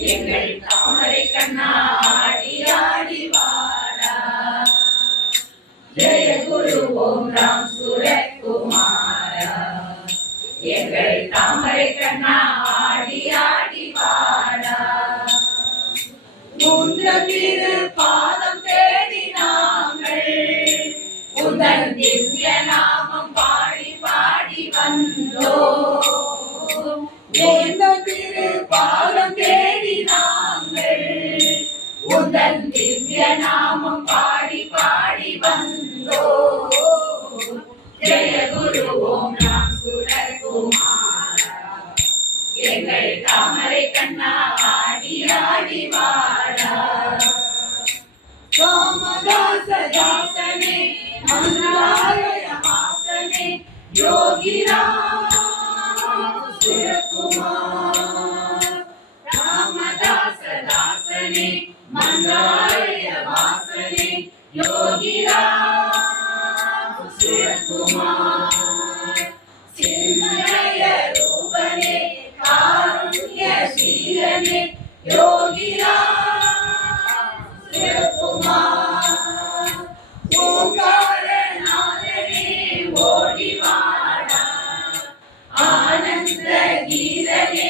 எங்கள் தாமரை கண்ணா ஆடி ஆடி வாடா ஜெய குரு ஓம் ராம் சுரகுமாரா. எங்கள் தாமரை கண்ணா ஆடி ஆடி வாடா உந்த திரு பாதம் பாடி பாடி வந்தோ திவ்ய நாமம் பாடி பாடி வந்தோ ஜெய குரு ஓம் நாம் சுரகுமாரா எங்கள் தாமரை கண்ணா ஆடி ஆடி வாடா சோமதாச தாசனே மந்திராலய வாசனே யோகிராம் சிவகுமார் ராமதாச தாசனே மந்திராலய யோகிராம் சிவகுமார் சின்மய ரூபனே காருண்ய சீலனே யோகிராம் சிவகுமார் ஓங்காரநாதனே ஓடி ஆனந்த கீதனே.